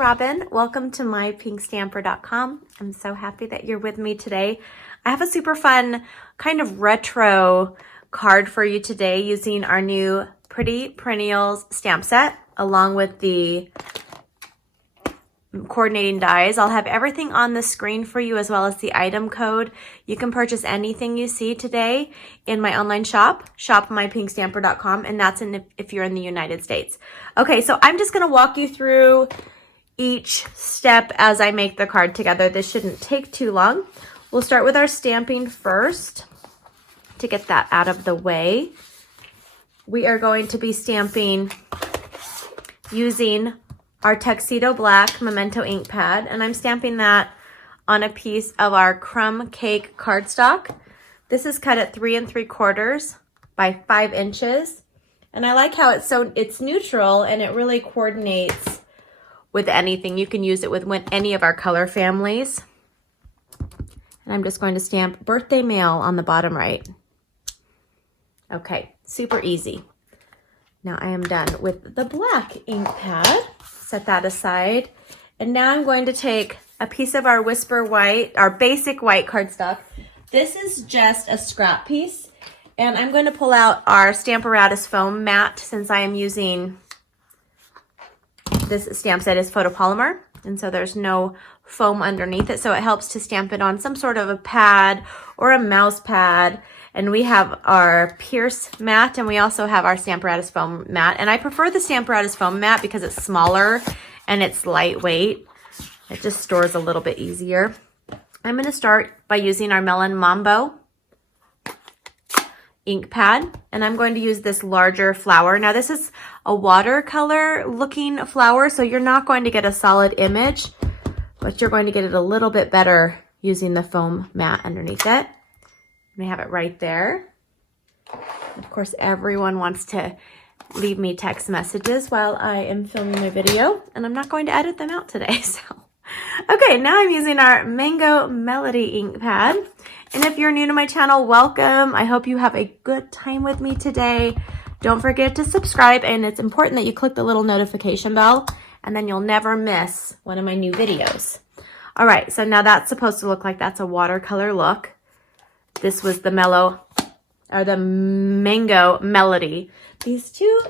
Robyn. Welcome to mypinkstamper.com. I'm so happy that you're with me today. I have a super fun kind of retro card for you today using our new Pretty Perennials stamp set along with the coordinating dies. I'll have everything on the screen for you as well as the item code. You can purchase anything you see today in my online shop, mypinkstamper.com, and that's if you're in the United States. Okay, so I'm just going to walk you through each step as I make the card together. This shouldn't take too long. We'll start with our stamping first to get that out of the way. We are going to be stamping using our Tuxedo Black Memento Ink Pad, and I'm stamping that on a piece of our Crumb Cake Cardstock. This is cut at 3 3/4 by 5 inches, and I like how it's neutral and it really coordinates with anything. You can use it with any of our color families. And I'm just going to stamp birthday mail on the bottom right. Okay, super easy. Now I am done with the black ink pad. Set that aside. And now I'm going to take a piece of our Whisper White, our basic white cardstock. This is just a scrap piece. And I'm going to pull out our Stamparatus Foam Mat since I am using this stamp set is photopolymer. And so there's no foam underneath it. So it helps to stamp it on some sort of a pad or a mouse pad. And we have our Pierce mat, and we also have our Stamparatus Foam Mat. And I prefer the Stamparatus Foam Mat because it's smaller and it's lightweight. It just stores a little bit easier. I'm going to start by using our Melon Mambo Ink Pad, and I'm going to use this larger flower. Now this is a watercolor looking flower, so you're not going to get a solid image, but you're going to get it a little bit better using the foam mat underneath it. I have it right there. Of course, everyone wants to leave me text messages while I am filming my video, and I'm not going to edit them out today. So, okay, now I'm using our Mango Melody ink pad. And if you're new to my channel, welcome. I hope you have a good time with me today. Don't forget to subscribe, and it's important that you click the little notification bell, and then you'll never miss one of my new videos. All right, so now that's supposed to look like that's a watercolor look. This was the Mango Melody. These two,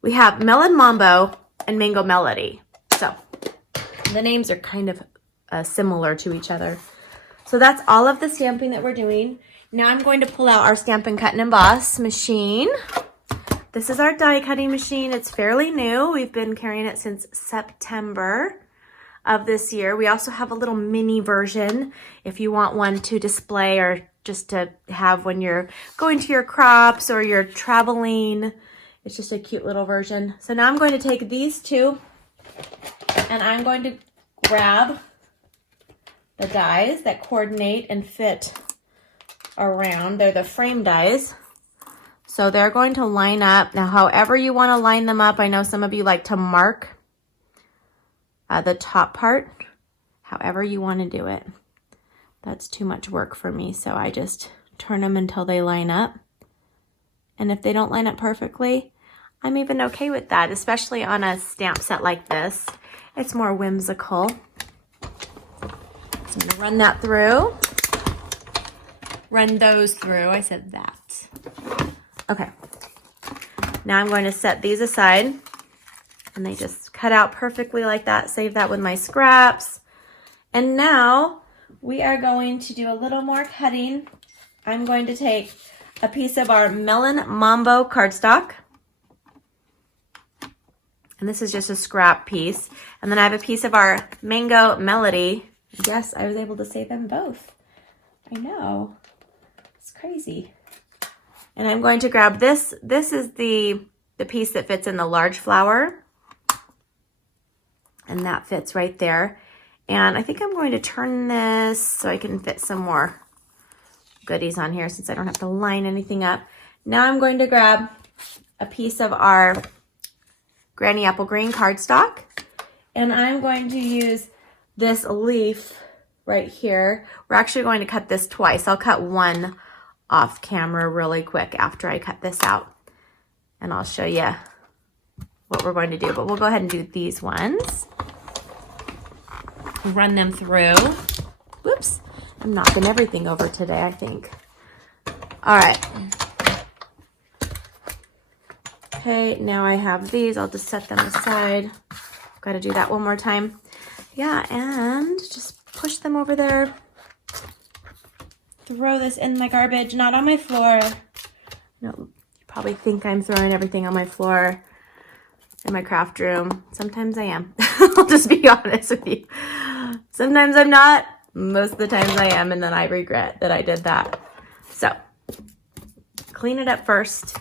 we have Melon Mambo and Mango Melody. So the names are kind of similar to each other. So that's all of the stamping that we're doing. Now I'm going to pull out our Stampin Cut Emboss machine. This is our die cutting machine. It's fairly new. We've been carrying it since September of this year. We also have a little mini version if you want one to display or just to have when you're going to your crops or you're traveling. It's just a cute little version. So now I'm going to take these two and I'm going to grab the dies that coordinate and fit around. They're the frame dies. So they're going to line up. Now, however you want to line them up, I know some of you like to mark the top part. However you want to do it. That's too much work for me, so I just turn them until they line up. And if they don't line up perfectly, I'm even okay with that, especially on a stamp set like this. It's more whimsical. So I'm going to run that through. Run those through. I said that. Okay. Now I'm going to set these aside. And they just cut out perfectly like that. Save that with my scraps. And now we are going to do a little more cutting. I'm going to take a piece of our Melon Mambo Cardstock. And this is just a scrap piece. And then I have a piece of our Mango Melody. Yes, I was able to say them both. I know. It's crazy. And I'm going to grab this. This is the piece that fits in the large flower. And that fits right there. And I think I'm going to turn this so I can fit some more goodies on here since I don't have to line anything up. Now I'm going to grab a piece of our Granny Apple Green cardstock. And I'm going to use this leaf right here. We're actually going to cut this twice. I'll cut one off camera really quick after I cut this out. And I'll show you what we're going to do. But we'll go ahead and do these ones. run them through. Whoops, I'm knocking everything over today, I think. All right. Okay, now I have these. I'll just set them aside. Got to do that one more time. Yeah, and just push them over there. Throw this in my garbage, not on my floor. No, you probably think I'm throwing everything on my floor in my craft room. Sometimes I am. I'll just be honest with you. Sometimes I'm not. Most of the times I am, and then I regret that I did that. So, clean it up first.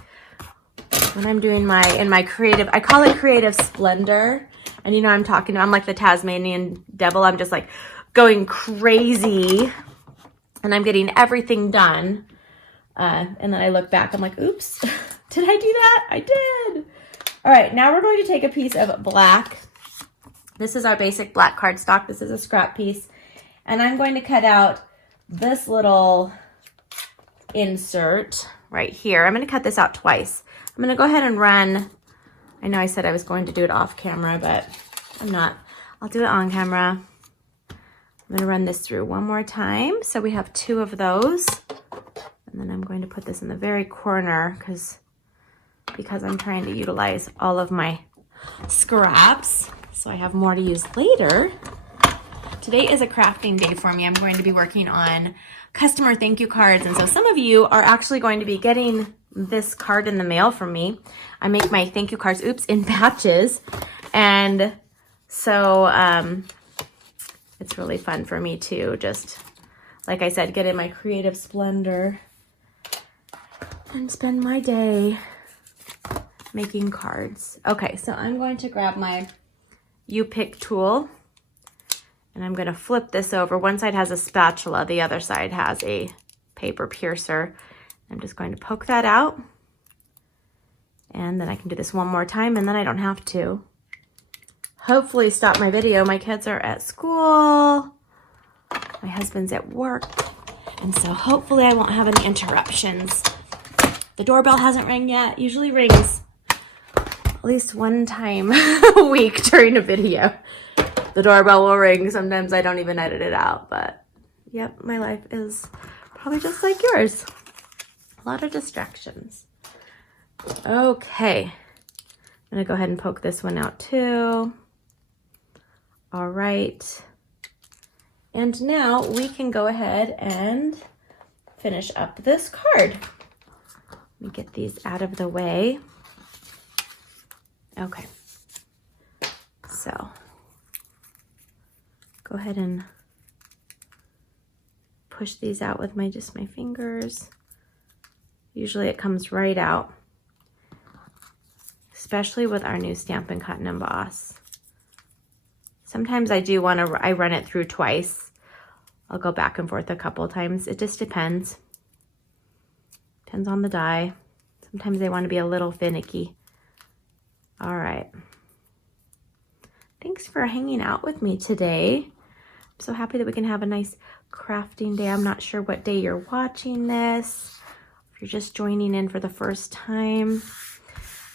When I'm doing in my creative, I call it creative splendor. And you know I'm like the Tasmanian devil. I'm just like going crazy. And I'm getting everything done. And then I look back, I'm like, oops, did I do that? I did. All right, now we're going to take a piece of black. This is our basic black cardstock. This is a scrap piece. And I'm going to cut out this little insert right here. I'm going to cut this out twice. I'm going to go ahead and run. I know I said I was going to do it off camera, but I'm not. I'll do it on camera. I'm going to run this through one more time. So we have 2 of those. And then I'm going to put this in the very corner because I'm trying to utilize all of my scraps so I have more to use later. Today is a crafting day for me. I'm going to be working on customer thank you cards. And so some of you are actually going to be getting this card in the mail from me. I make my thank you cards, in batches. And so it's really fun for me to just, like I said, get in my creative splendor and spend my day making cards. Okay, so I'm going to grab my U-Pick tool and I'm going to flip this over. One side has a spatula, the other side has a paper piercer. I'm just going to poke that out. And then I can do this one more time and then I don't have to. Hopefully stop my video. My kids are at school. My husband's at work. And so hopefully I won't have any interruptions. The doorbell hasn't rang yet. Usually rings at least one time a week during a video. The doorbell will ring. Sometimes I don't even edit it out. But yep, my life is probably just like yours. A lot of distractions. Okay. I'm going to go ahead and poke this one out too. All right. And now we can go ahead and finish up this card. Let me get these out of the way. Okay. So go ahead and push these out with just my fingers. Usually it comes right out, especially with our new Stampin Cut Emboss. Sometimes I run it through twice. I'll go back and forth a couple of times. It just depends. Depends on the die. Sometimes they want to be a little finicky. All right. Thanks for hanging out with me today. I'm so happy that we can have a nice crafting day. I'm not sure what day you're watching this. If you're just joining in for the first time,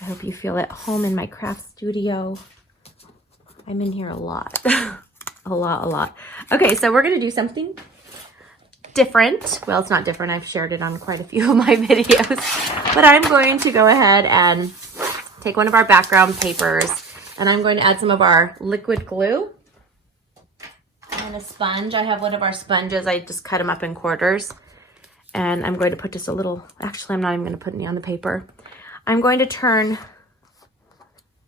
I hope you feel at home in my craft studio. I'm in here a lot. a lot. Okay, so we're going to do something different. Well, it's not different. I've shared it on quite a few of my videos. But I'm going to go ahead and take one of our background papers and I'm going to add some of our liquid glue and a sponge. I have one of our sponges. I just cut them up in quarters. And I'm going to put just a little, actually, I'm not even going to put any on the paper. I'm going to turn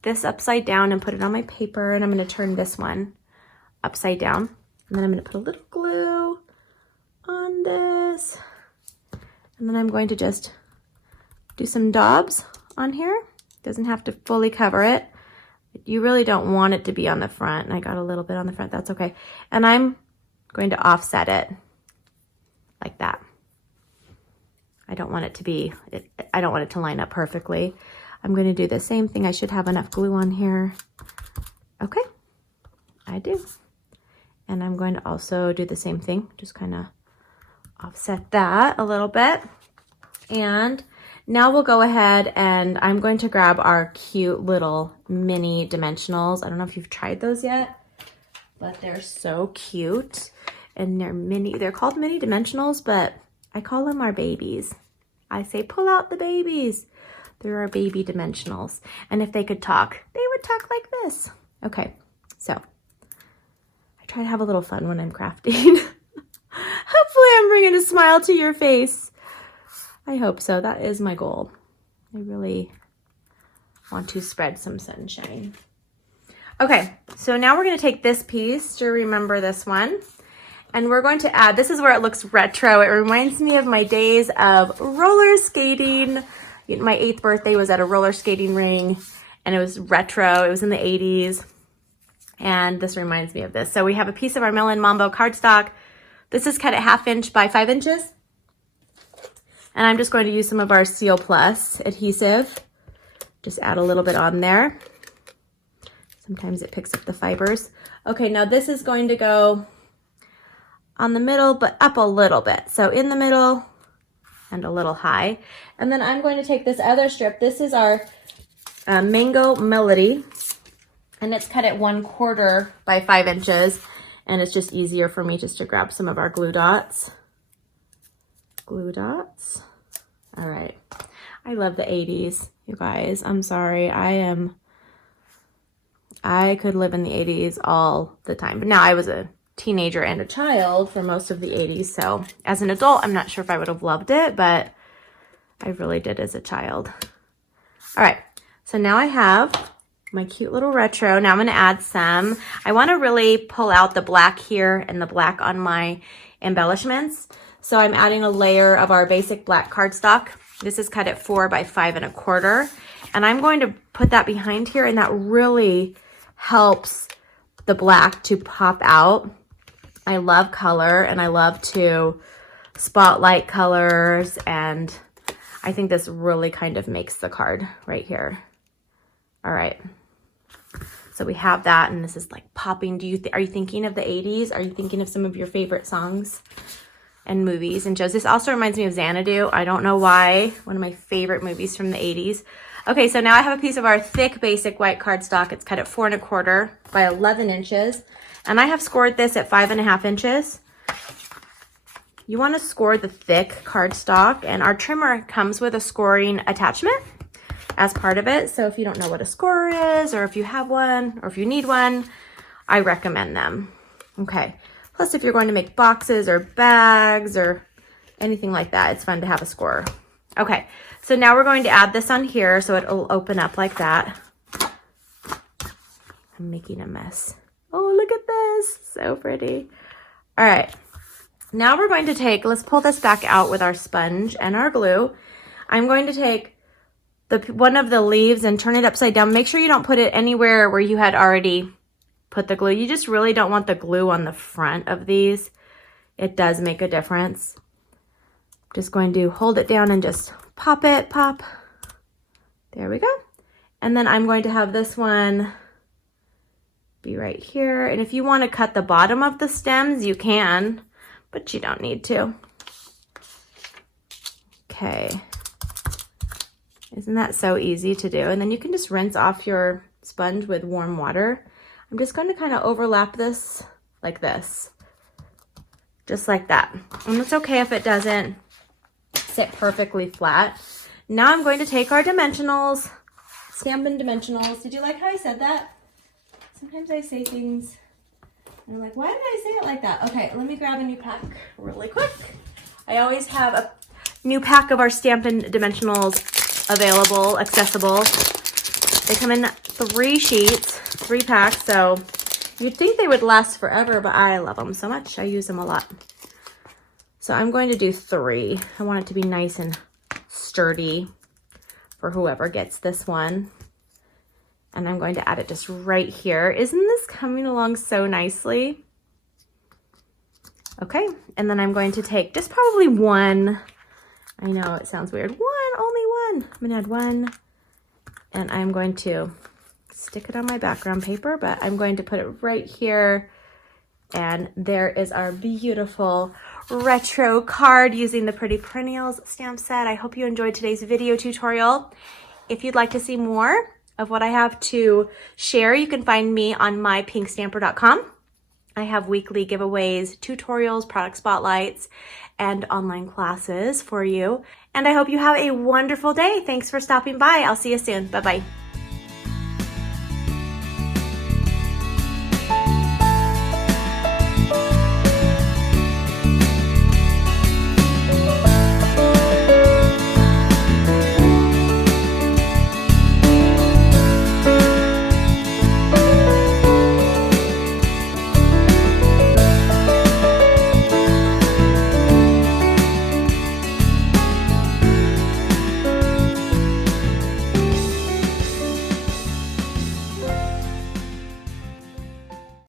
this upside down and put it on my paper, and I'm going to turn this one upside down. And then I'm going to put a little glue on this. And then I'm going to just do some daubs on here. Doesn't have to fully cover it. You really don't want it to be on the front. And I got a little bit on the front. That's okay. And I'm going to offset it like that. I don't want it to be, I don't want it to line up perfectly. I'm going to do the same thing. I should have enough glue on here. Okay, I do. And I'm going to also do the same thing. Just kind of offset that a little bit. And now we'll go ahead and I'm going to grab our cute little mini dimensionals. I don't know if you've tried those yet, but they're so cute. And they're called mini dimensionals, but I call them our babies. I say, pull out the babies. They're our baby dimensionals. And if they could talk, they would talk like this. Okay, so I try to have a little fun when I'm crafting. Hopefully I'm bringing a smile to your face. I hope so. That is my goal. I really want to spread some sunshine. Okay, so now we're going to take this piece to remember this one. And we're going to add, this is where it looks retro. It reminds me of my days of roller skating. My 8th birthday was at a roller skating ring, and it was retro. It was in the 80s. And this reminds me of this. So we have a piece of our Melon Mambo Cardstock. This is cut at 1/2 inch by 5 inches. And I'm just going to use some of our Seal Plus adhesive. Just add a little bit on there. Sometimes it picks up the fibers. Okay, now this is going to go on the middle, but up a little bit. So in the middle and a little high. And then I'm going to take this other strip. This is our Mango Melody, and it's cut at 1/4 by 5 inches. And it's just easier for me just to grab some of our glue dots. Glue dots. All right. I love the 80s, you guys. I'm sorry. I could live in the 80s all the time. But now I was a teenager and a child for most of the 80s. So as an adult, I'm not sure if I would have loved it, but I really did as a child. All right. So now I have my cute little retro. Now I'm going to add some. I want to really pull out the black here and the black on my embellishments. So I'm adding a layer of our basic black cardstock. This is cut at 4 by 5 1/4. And I'm going to put that behind here, and that really helps the black to pop out. I love color, and I love to spotlight colors, and I think this really kind of makes the card right here. All right. So we have that, and this is like popping. Are you thinking of the 80s? Are you thinking of some of your favorite songs and movies and shows? This also reminds me of Xanadu. I don't know why. One of my favorite movies from the 80s. Okay, so now I have a piece of our thick basic white cardstock. It's cut at 4 1/4 by 11 inches. And I have scored this at 5 1/2 inches. You want to score the thick cardstock, and our trimmer comes with a scoring attachment as part of it. So if you don't know what a scorer is, or if you have one, or if you need one, I recommend them. Okay. Plus, if you're going to make boxes or bags or anything like that, it's fun to have a scorer. Okay. So now we're going to add this on here so it'll open up like that. I'm making a mess. Oh, look at this. So pretty. All right. Now we're going to take, let's pull this back out with our sponge and our glue. I'm going to take one of the leaves and turn it upside down. Make sure you don't put it anywhere where you had already put the glue. You just really don't want the glue on the front of these. It does make a difference. Just going to hold it down and just pop it, pop. There we go. And then I'm going to have this one be right here. And if you want to cut the bottom of the stems, you can, but you don't need to. Okay. Isn't that so easy to do? And then you can just rinse off your sponge with warm water. I'm just going to kind of overlap this like this. Just like that. And it's okay if it doesn't sit perfectly flat. Now I'm going to take our dimensionals, Stampin' Dimensionals. Did you like how I said that? Sometimes I say things and I'm like, why did I say it like that? Okay, let me grab a new pack really quick. I always have a new pack of our Stampin' Dimensionals available, accessible. They come in 3 sheets, 3 packs, so you'd think they would last forever, but I love them so much. I use them a lot. So I'm going to do 3. I want it to be nice and sturdy for whoever gets this one. And I'm going to add it just right here. Isn't this coming along so nicely? Okay, and then I'm going to take just probably 1. I know it sounds weird. Only one. I'm gonna add 1, and I'm going to stick it on my background paper, but I'm going to put it right here. And there is our beautiful retro card using the Pretty Perennials stamp set. I hope you enjoyed today's video tutorial. If you'd like to see more of what I have to share, you can find me on mypinkstamper.com. I have weekly giveaways, tutorials, product spotlights, and online classes for you. And I hope you have a wonderful day. Thanks for stopping by. I'll see you soon. Bye-bye.